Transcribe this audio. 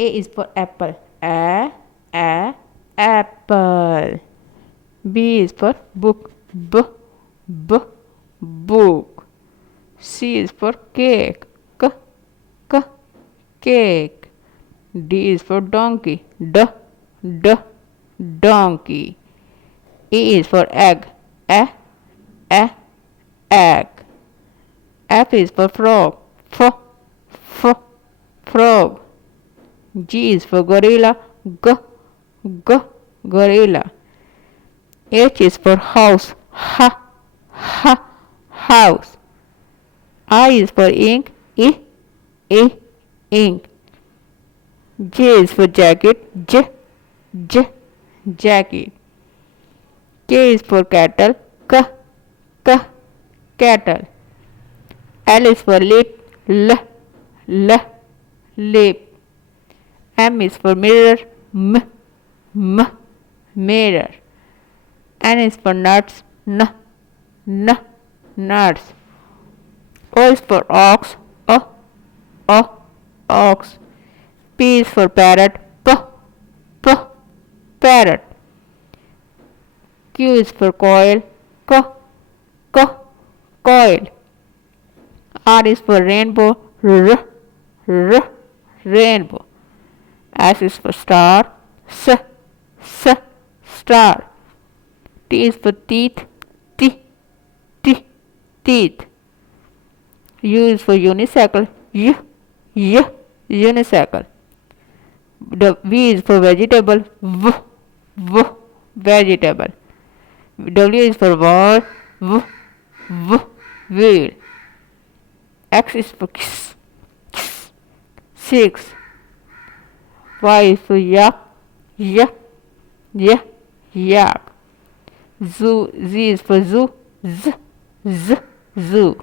A is for apple. Apple. B is for book. Book. C is for cake. Cake. D is for donkey. Donkey. E is for egg. Egg. F is for frog. Frog. G is for gorilla. Gorilla. H is for house. House. I is for ink. Ink. J is for jacket. Jacket. K is for cattle. Cattle. L is for lip. Lip. M is for mirror. Mirror. N is for nuts. Nuts. O is for ox. Ox. P is for parrot. Parrot. Q is for coil. Coil. R is for rainbow. Rainbow. S is for star. Star. T is for teeth. Teeth. U is for unicycle. Unicycle. V is for vegetable. Vegetable. W is for wall. Wheel. X is for kiss. 6. Y is for yak. Yak. Z is for zoo. Zoo.